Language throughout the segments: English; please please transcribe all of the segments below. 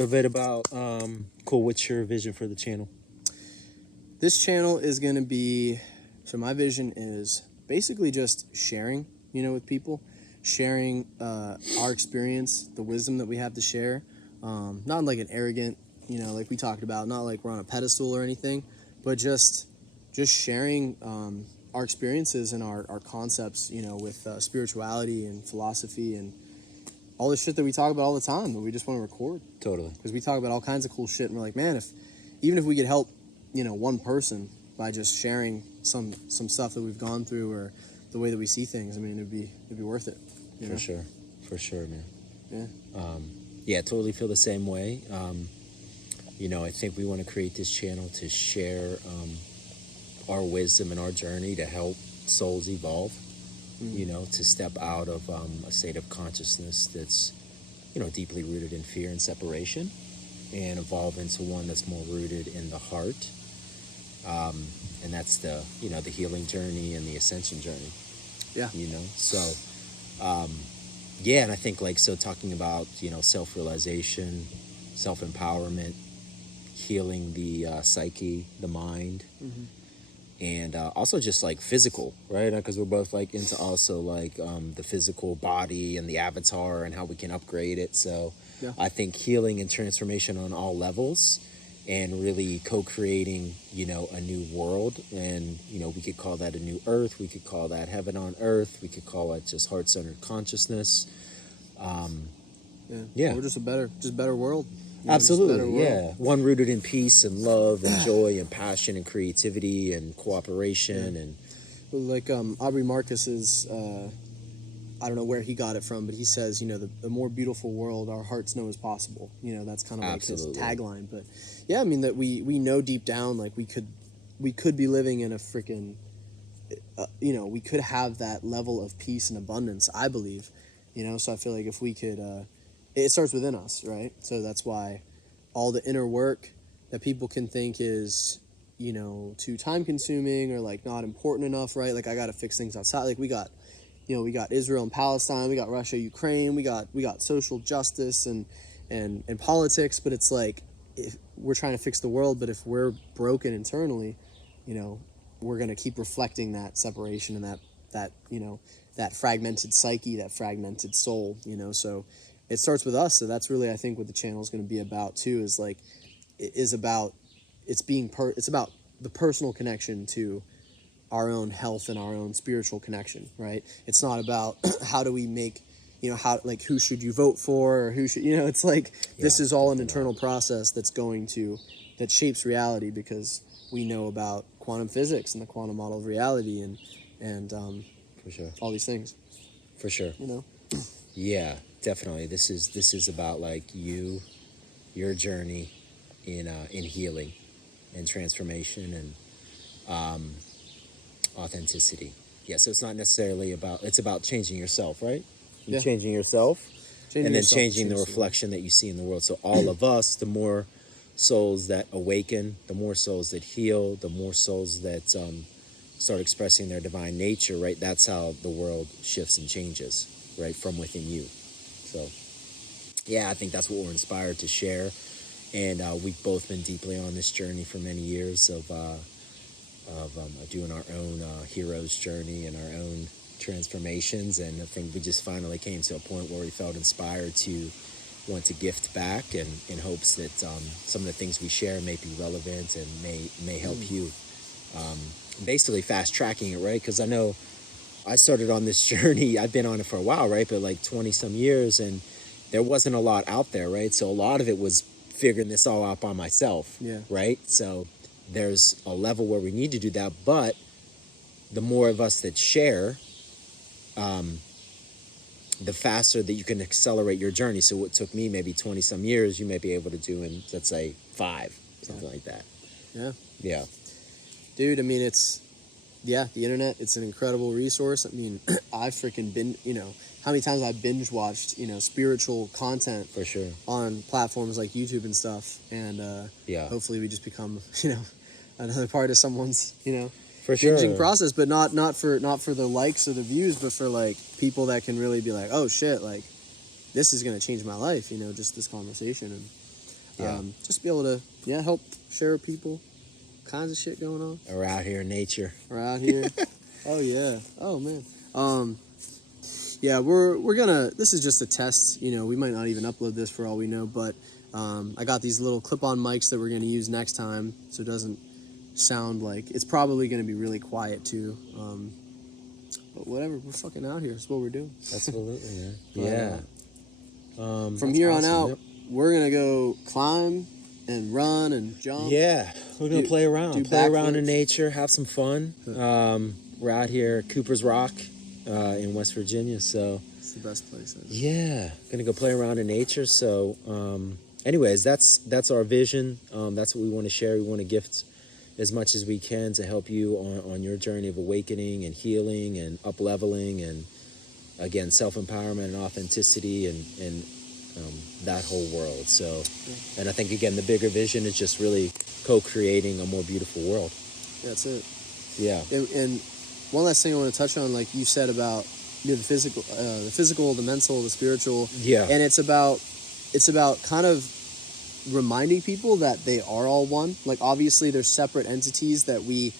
A bit about cool. What's your vision for the channel? This channel is going to be, so my vision is basically just sharing, with people, sharing our experience, the wisdom that we have to share. Not like an arrogant, like we talked about, not like we're on a pedestal or anything, but just sharing our experiences and our concepts, with spirituality and philosophy and all this shit that we talk about all the time that we just want to record. Totally. Because we talk about all kinds of cool shit and we're like, man, even if we could help, one person by just sharing some stuff that we've gone through or the way that we see things, I mean, it'd be worth it. For sure, man. Yeah. Yeah, totally feel the same way. I think we want to create this channel to share our wisdom and our journey to help souls evolve. To step out of a state of consciousness that's, deeply rooted in fear and separation, and evolve into one that's more rooted in the heart. And that's the healing journey and the ascension journey. Yeah. And I think talking about, self-realization, self-empowerment, healing the psyche, the mind, and also just physical, right? Because we're both into also the physical body and the avatar and how we can upgrade it. So yeah. I think healing and transformation on all levels, and really co-creating, a new world. And, we could call that a new earth. We could call that heaven on earth. We could call it just heart-centered consciousness. Yeah. Or just a better world. Absolutely, yeah. One rooted in peace and love and joy and passion and creativity and cooperation. And like Aubrey Marcus's, I don't know where he got it from, but he says, the more beautiful world our hearts know is possible. That's kind of like his tagline. But yeah, I mean that we know deep down, like we could be living in a freaking, we could have that level of peace and abundance, I believe. So I feel like if we could, it starts within us, right? So that's why all the inner work that people can think is, too time consuming or like not important enough, right? Like I got to fix things outside. Like we got Israel and Palestine, we got Russia, Ukraine, we got social justice and politics, but it's like if we're trying to fix the world, but if we're broken internally, we're going to keep reflecting that separation and that fragmented psyche, that fragmented soul, so it starts with us. So that's really, I think, what the channel is going to be about too, is like, it's about the personal connection to our own health and our own spiritual connection, right? It's not about how do we make, who should you vote for or who should, it's like, this is all an internal process that shapes reality, because we know about quantum physics and the quantum model of reality and for sure, all these things. For sure. Yeah, definitely. This is about your journey in healing and transformation and authenticity. Yeah, so it's not necessarily it's about changing yourself, right? You're changing yourself, and then changing the reflection that you see in the world. So all of us, the more souls that awaken, the more souls that heal, the more souls that start expressing their divine nature, right? That's how the world shifts and changes, right? From within you. So, yeah, I think that's what we're inspired to share. And we've both been deeply on this journey for many years of doing our own hero's journey and our own transformations. And I think we just finally came to a point where we felt inspired to want to gift back, and in hopes that some of the things we share may be relevant and may help you. Basically fast tracking it, right? Because I know I started on this journey, I've been on it for a while, right? But 20 some years, and there wasn't a lot out there, right? So a lot of it was figuring this all out by myself, right? So there's a level where we need to do that, but the more of us that share, the faster that you can accelerate your journey. So what took me maybe 20 some years, you may be able to do in, let's say, 5, something like that. Yeah. Dude, I mean, the internet, it's an incredible resource. I mean, I've freaking been, how many times I've binge watched, spiritual content for sure on platforms like YouTube and stuff. And hopefully we just become, another part of someone's, for sure binging process, but not for the likes or the views, but for people that can really be like, oh shit, this is going to change my life, just this conversation. And Yeah. Just be able to help share with people. Kinds of shit going on. We're out here in nature. We're out here. Oh yeah. Oh man. Yeah, we're gonna. This is just a test. We might not even upload this for all we know, but I got these little clip-on mics that we're gonna use next time, so it doesn't sound like it's probably gonna be really quiet too. But whatever, we're fucking out here. That's what we're doing. Absolutely, man. But, Yeah. From here on out, Yep. we're gonna go climb and run and jump. Yeah, we're gonna play around backflips. in nature, have some fun. We're out here at Cooper's Rock in West Virginia, so It's the best place ever. yeah, gonna go play around in nature. So, anyways, that's our vision. That's what we want to share. We want to gift as much as we can to help you on your journey of awakening and healing and up leveling and again self-empowerment and authenticity and that whole world. So, and I think again the bigger vision is just really co-creating a more beautiful world. That's it. Yeah. And one last thing I want to touch on, like you said about the physical, the mental, the spiritual. Yeah. And it's about kind of reminding people that they are all one. Like obviously there's separate entities that we,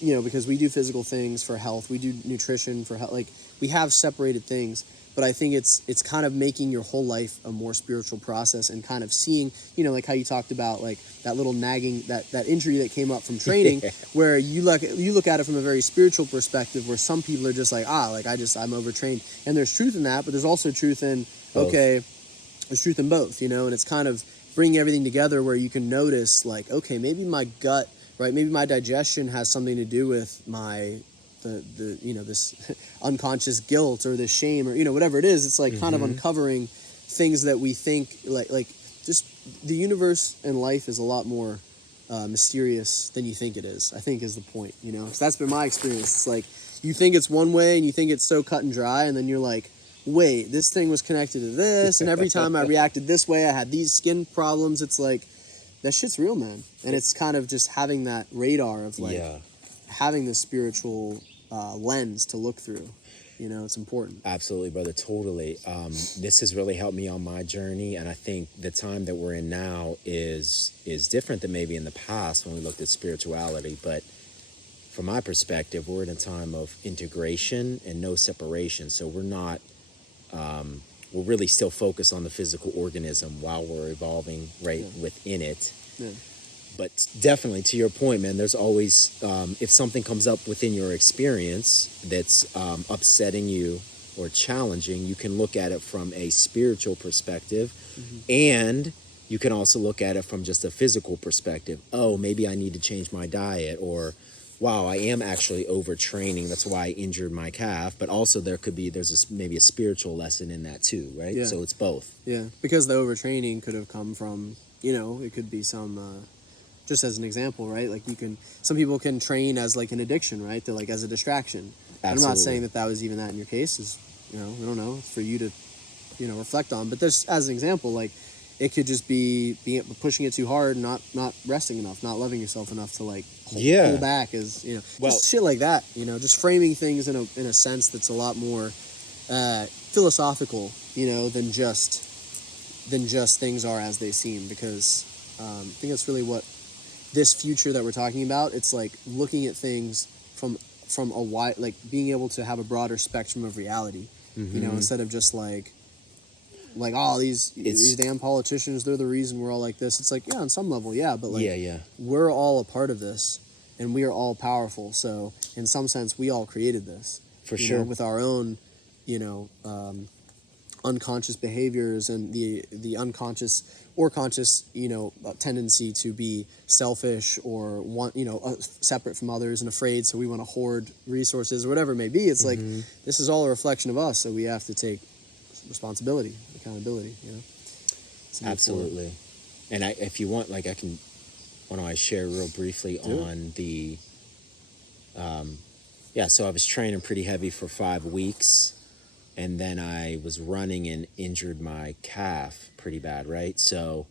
because we do physical things for health, we do nutrition for health. Like we have separated things. But I think it's kind of making your whole life a more spiritual process and kind of seeing, like how you talked about like that little nagging, that injury that came up from training, where you look at it from a very spiritual perspective, where some people are just like, I'm overtrained. And there's truth in that, but there's also truth in, both. There's truth in both, and it's kind of bringing everything together where you can notice like, okay, maybe my gut, right? Maybe my digestion has something to do with my this unconscious guilt or this shame or whatever it is. It's like kind of uncovering things that we think like just the universe and life is a lot more mysterious than you think it is, I think is the point. So that's been my experience. It's like you think it's one way and you think it's so cut and dry, and then you're like, wait, this thing was connected to this, and every time I reacted this way I had these skin problems. It's like that shit's real, man. And it's kind of just having that radar of like having this spiritual lens to look through. It's important. Absolutely, brother. Totally. This has really helped me on my journey, and I think the time that we're in now is different than maybe in the past when we looked at spirituality. But from my perspective, we're in a time of integration and no separation. So we're not. We're really still focused on the physical organism while we're evolving within it. Yeah. But definitely, to your point, man, there's always, if something comes up within your experience that's upsetting you or challenging, you can look at it from a spiritual perspective, and you can also look at it from just a physical perspective. Oh, maybe I need to change my diet, or wow, I am actually overtraining. That's why I injured my calf. But also there's maybe a spiritual lesson in that too, right? Yeah. So it's both. Yeah, because the overtraining could have come from, it could be some... just as an example, right? Like some people can train as like an addiction, right? They're like as a distraction. Absolutely. I'm not saying that was even that in your case. Is we don't know, for you to, reflect on. But there's, as an example, like it could just be pushing it too hard, not resting enough, not loving yourself enough to like pull back, as just shit like that. Just framing things in a sense that's a lot more philosophical, than just things are as they seem. Because I think that's really what this future that we're talking about. It's like looking at things from a wide, like being able to have a broader spectrum of reality, instead of just like these damn politicians, they're the reason we're all like this. It's like, yeah, on some level, yeah, but like we're all a part of this and we are all powerful. So in some sense, we all created this for sure with our own, unconscious behaviors and the unconscious or conscious, tendency to be selfish or want, separate from others and afraid. So we want to hoard resources or whatever it may be. It's like, this is all a reflection of us. So we have to take responsibility, accountability, Absolutely. And if you want, like, why don't I share real briefly on the, so I was training pretty heavy for 5 weeks. And then I was running and injured my calf pretty bad, right? So,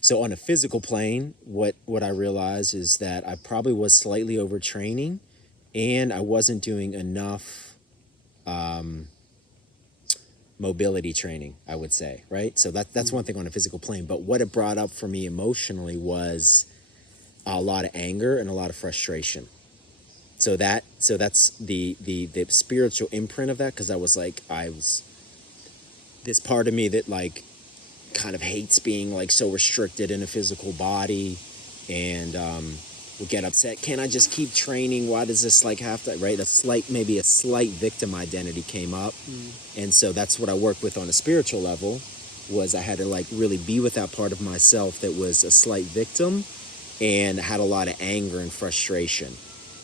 so on a physical plane, what I realized is that I probably was slightly overtraining, and I wasn't doing enough mobility training, I would say, right? So that's one thing on a physical plane. But what it brought up for me emotionally was a lot of anger and a lot of frustration. So that's the spiritual imprint of that, because I was this part of me that like kind of hates being like so restricted in a physical body, and would get upset. Can I just keep training? Why does this like have to, right? Maybe a slight victim identity came up. And so that's what I worked with on a spiritual level, was I had to like really be with that part of myself that was a slight victim and had a lot of anger and frustration,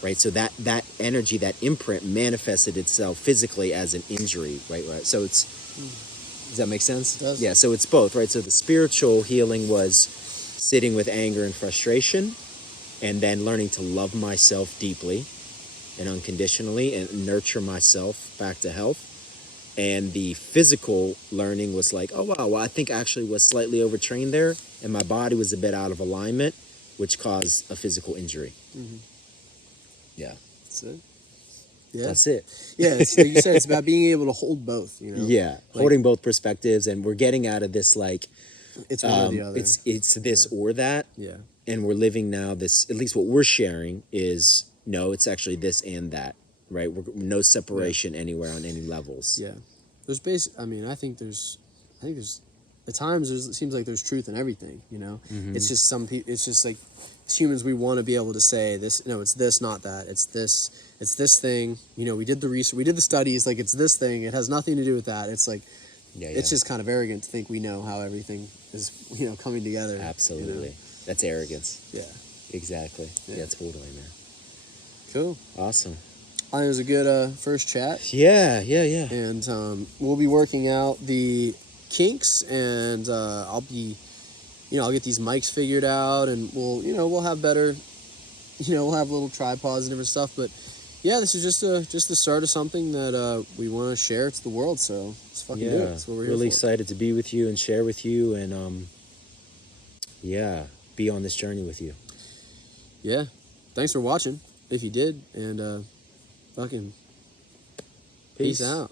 right? So that energy, that imprint manifested itself physically as an injury, right? So it's, does that make sense? It does. Yeah, so it's both, right? So the spiritual healing was sitting with anger and frustration, and then learning to love myself deeply and unconditionally and nurture myself back to health. And the physical learning was like, oh, wow, well, I think I actually was slightly overtrained there, and my body was a bit out of alignment, which caused a physical injury. Yeah. That's it. Yeah. That's it. Yeah, it's, like you said, it's about being able to hold both, you know? Yeah, like, holding both perspectives, and we're getting out of this like, it's one or the other. It's this or that. Yeah. And we're living now this, at least what we're sharing is, no, it's actually this and that, right? No separation anywhere on any levels. Yeah. There's I mean, I think there's, at times it seems like there's truth in everything, you know? It's just some people, it's just like, as humans, we want to be able to say this, no, it's this, not that. It's this thing, you know, we did the research, we did the studies, like it's this thing, it has nothing to do with that. It's like, it's just kind of arrogant to think we know how everything is, you know, coming together. Absolutely. You know? That's arrogance. Yeah. Exactly. Yeah, totally, man. Cool. Awesome. I think it was a good first chat. Yeah. And we'll be working out the kinks, and I'll get these mics figured out, and we'll have better, we'll have little tripods and different stuff. But yeah, this is just the start of something that we want to share to the world. So let's fucking do it. That's what we're here really for. Excited to be with you and share with you, and be on this journey with you. Yeah. Thanks for watching, if you did, and fucking peace out.